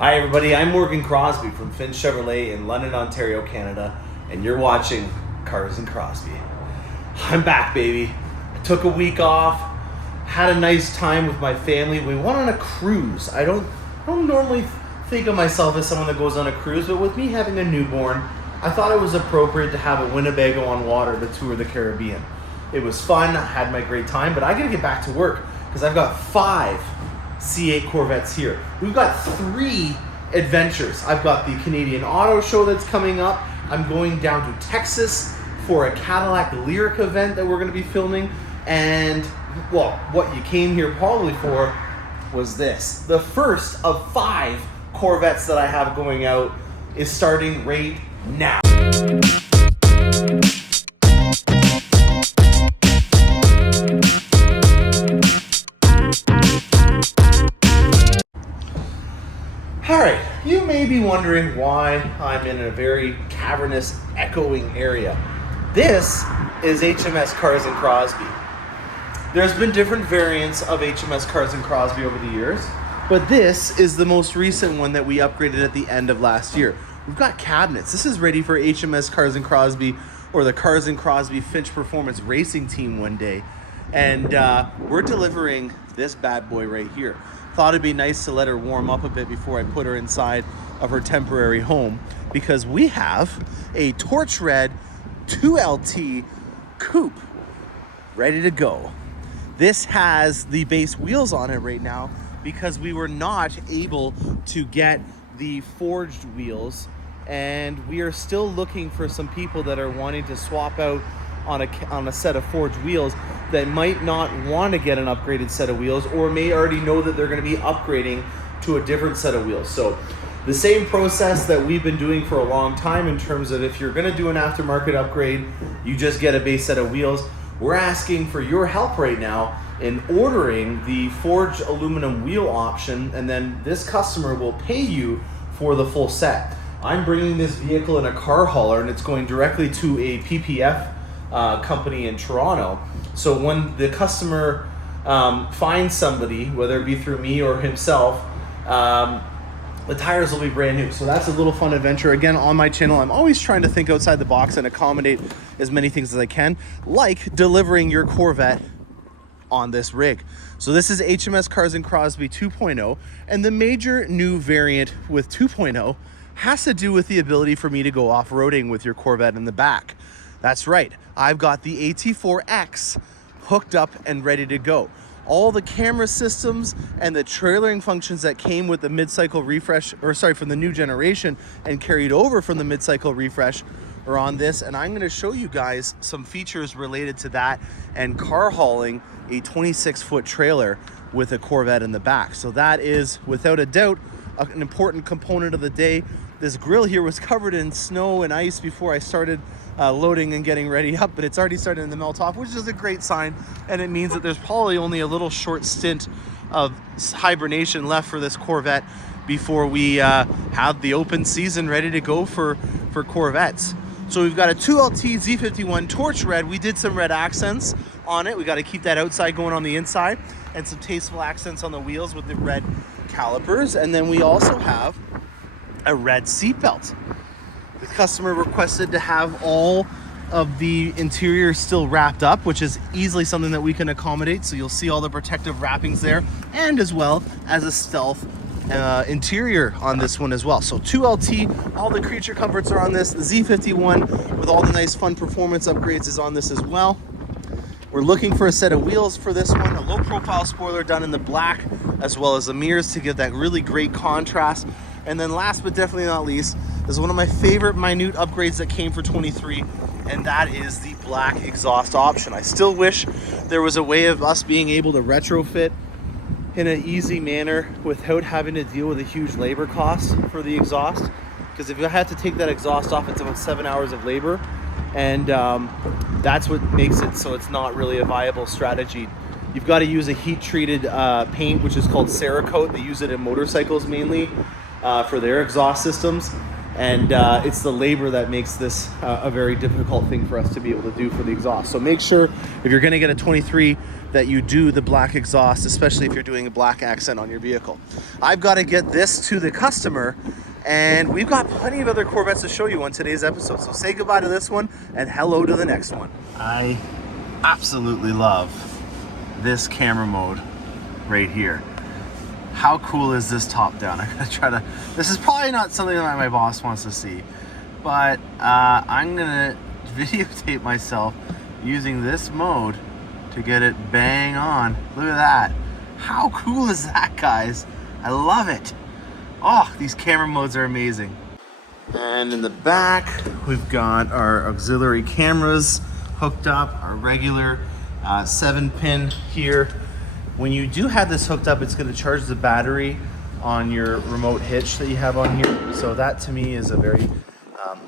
Hi everybody, I'm Crosbie from Finch Chevrolet in London, Ontario, Canada, and you're watching Cars and Crosbie. I'm back, baby. I took a week off, had a nice time with my family. We went on a cruise. I don't normally think of myself as someone that goes on a cruise, but with me having a newborn, I thought it was appropriate to have a Winnebago on water to tour the Caribbean. It was fun, I had my great time, but I gotta get back to work because I've got 5 C8 Corvettes here. We've got 3 adventures. I've got the Canadian Auto Show that's coming up. I'm going down to Texas for a Cadillac Lyric event that we're going to be filming. And, well, what you came here probably for was this. The first of 5 Corvettes that I have going out is starting right now. Alright, you may be wondering why I'm in a very cavernous, echoing area. This is HMS Cars and Crosbie. There's been different variants of HMS Cars and Crosbie over the years, but this is the most recent one that we upgraded at the end of last year. We've got cabinets. This is ready for HMS Cars and Crosbie or the Cars and Crosbie Finch Performance Racing Team one day. And we're delivering this bad boy right here. Thought it'd be nice to let her warm up a bit before I put her inside of her temporary home, because we have a torch red 2LT coupe ready to go. This has the base wheels on it right now because we were not able to get the forged wheels, and we are still looking for some people that are wanting to swap out on a set of forged wheels that might not want to get an upgraded set of wheels or may already know that they're going to be upgrading to a different set of wheels. So the same process that we've been doing for a long time in terms of if you're going to do an aftermarket upgrade, you just get a base set of wheels. We're asking for your help right now in ordering the forged aluminum wheel option, and then this customer will pay you for the full set. I'm bringing this vehicle in a car hauler, and it's going directly to a PPF company in Toronto. So when the customer finds somebody, whether it be through me or himself, the tires will be brand new. So that's a little fun adventure. Again, on my channel, I'm always trying to think outside the box and accommodate as many things as I can, like delivering your Corvette on this rig. So this is HMS Cars and Crosbie 2.0, and the major new variant with 2.0 has to do with the ability for me to go off-roading with your Corvette in the back. That's right, I've got the AT4X hooked up and ready to go. All the camera systems and the trailering functions that came with the mid-cycle refresh, from the new generation and carried over from the mid-cycle refresh are on this, and I'm going to show you guys some features related to that and car hauling a 26-foot trailer with a Corvette in the back. So that is, without a doubt, an important component of the day. This grill here was covered in snow and ice before I started loading and getting ready up, but it's already starting to melt off, which is a great sign, and it means that there's probably only a little short stint of hibernation left for this Corvette before we have the open season ready to go for Corvettes. So we've got a 2LT Z51 torch red. We did some red accents on it. We got to keep that outside going on the inside, and some tasteful accents on the wheels with the red calipers. And then we also have a red seatbelt. The customer requested to have all of the interior still wrapped up, which is easily something that we can accommodate. So you'll see all the protective wrappings there, and as well as a stealth interior on this one as well. So 2LT, all the creature comforts are on this. The Z51 with all the nice fun performance upgrades is on this as well. We're looking for a set of wheels for this one, a low profile spoiler done in the black, as well as the mirrors to give that really great contrast. And then last but definitely not least is one of my favorite minute upgrades that came for 23, and that is the black exhaust option. I still wish there was a way of us being able to retrofit in an easy manner without having to deal with a huge labor cost for the exhaust, because if you had to take that exhaust off, it's about 7 hours of labor, and that's what makes it so it's not really a viable strategy. You've got to use a heat treated paint, which is called Cerakote. They use it in motorcycles mainly for their exhaust systems, and it's the labor that makes this a very difficult thing for us to be able to do for the exhaust. So make sure if you're going to get a 23 that you do the black exhaust, especially if you're doing a black accent on your vehicle. I've got to get this to the customer, and we've got plenty of other Corvettes to show you on today's episode. So say goodbye to this one and hello to the next one. I absolutely love this camera mode right here. How cool is this top down? I'm gonna try to, this is probably not something that my boss wants to see, but I'm gonna videotape myself using this mode to get it bang on. Look at that. How cool is that, guys? I love it. Oh, these camera modes are amazing. And in the back, we've got our auxiliary cameras hooked up, our regular 7-pin here. When you do have this hooked up, it's going to charge the battery on your remote hitch that you have on here. So that to me is a very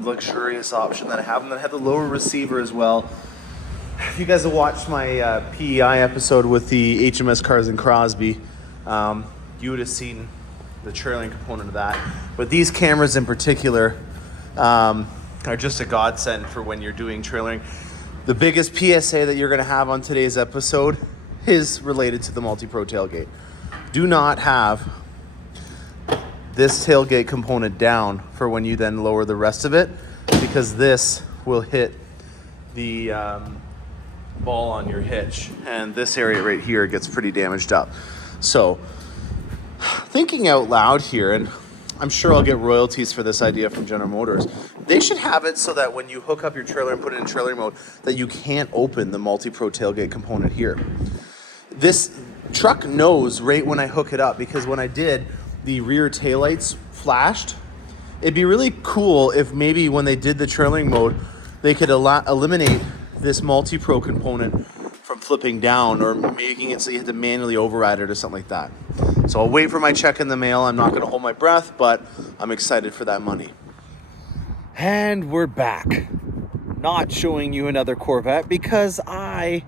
luxurious option that I have. And then I have the lower receiver as well. If you guys have watched my PEI episode with the HMS cars in Crosbie, you would have seen the trailing component of that. But these cameras in particular are just a godsend for when you're doing trailering. The biggest PSA that you're going to have on today's episode is related to the multi-pro tailgate. Do not have this tailgate component down for when you then lower the rest of it, because this will hit the ball on your hitch, and this area right here gets pretty damaged up. So thinking out loud here, and I'm sure I'll get royalties for this idea from General Motors, they should have it so that when you hook up your trailer and put it in trailer mode, that you can't open the multi-pro tailgate component here. This truck knows right when I hook it up, because when I did, the rear taillights flashed. It'd be really cool if maybe when they did the trailing mode, they could eliminate this multi-pro component from flipping down, or making it so you had to manually override it or something like that. So I'll wait for my check in the mail. I'm not going to hold my breath, but I'm excited for that money. And we're back. Not showing you another Corvette because I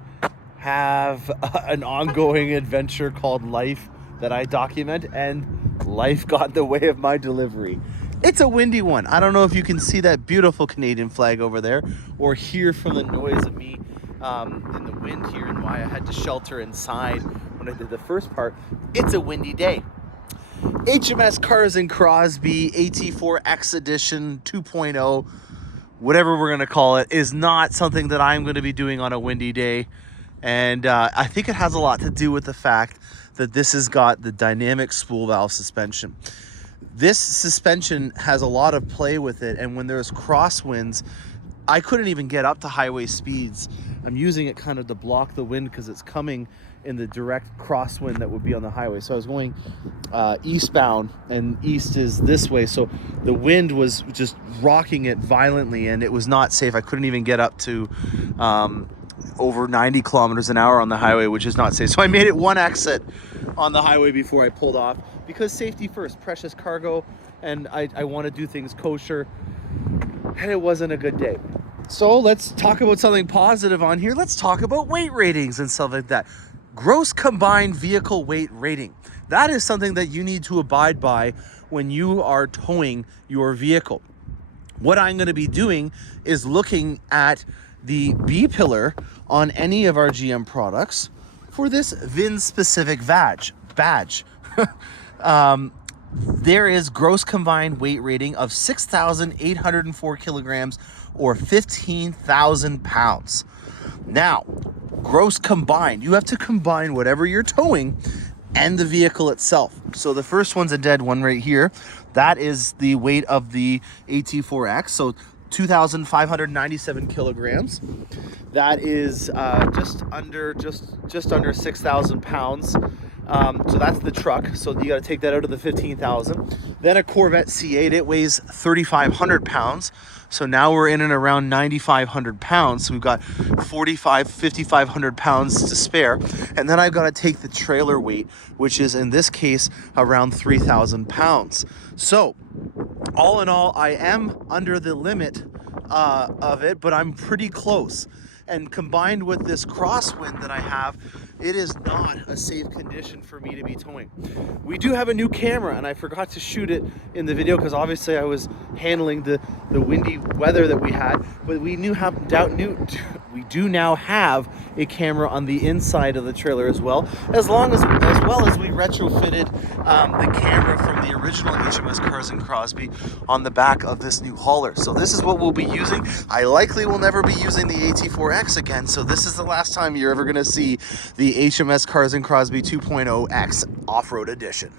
have an ongoing adventure called life that I document, and life got in the way of my delivery. It's a windy one. I don't know if you can see that beautiful Canadian flag over there, or hear from the noise of me in the wind here, and why I had to shelter inside when I did the first part. It's a windy day. HMS Cars in Crosbie AT4X Edition 2.0, whatever we're going to call it, is not something that I'm going to be doing on a windy day. And I think it has a lot to do with the fact that this has got the dynamic spool valve suspension. This suspension has a lot of play with it, and when there's crosswinds, I couldn't even get up to highway speeds. I'm using it kind of to block the wind because it's coming in the direct crosswind that would be on the highway. So I was going eastbound, and east is this way, so the wind was just rocking it violently, and it was not safe. I couldn't even get up to over 90 kilometers an hour on the highway, which is not safe. So I made it one exit on the highway before I pulled off, because safety first, precious cargo, and I want to do things kosher, and it wasn't a good day. So let's talk about something positive on here. Let's talk about weight ratings and stuff like that. Gross combined vehicle weight rating. That is something that you need to abide by when you are towing your vehicle. What I'm going to be doing is looking at the B pillar on any of our GM products for this VIN specific badge. There is gross combined weight rating of 6,804 kilograms or 15,000 pounds. Now, gross combined, you have to combine whatever you're towing and the vehicle itself. So the first one's a dead one right here. That is the weight of the AT4X. So 2,597 kilograms. That is just under 6,000 pounds. So that's the truck. So you got to take that out of the 15,000. Then a Corvette C8, it weighs 3,500 pounds. So now we're in and around 9,500 pounds. So we've got 5,500 pounds to spare. And then I've got to take the trailer weight, which is in this case around 3,000 pounds. So all in all, I am under the limit of it, but I'm pretty close. And combined with this crosswind that I have, it is not a safe condition for me to be towing. We do have a new camera, and I forgot to shoot it in the video because obviously I was handling the windy weather that we had, but we we do now have a camera on the inside of the trailer as well as we retrofitted the camera from the original HMS Cars and Crosbie on the back of this new hauler. So this is what we'll be using. I likely will never be using the AT4X again, so this is the last time you're ever going to see the HMS Cars and Crosbie 2.0X Off-Road Edition.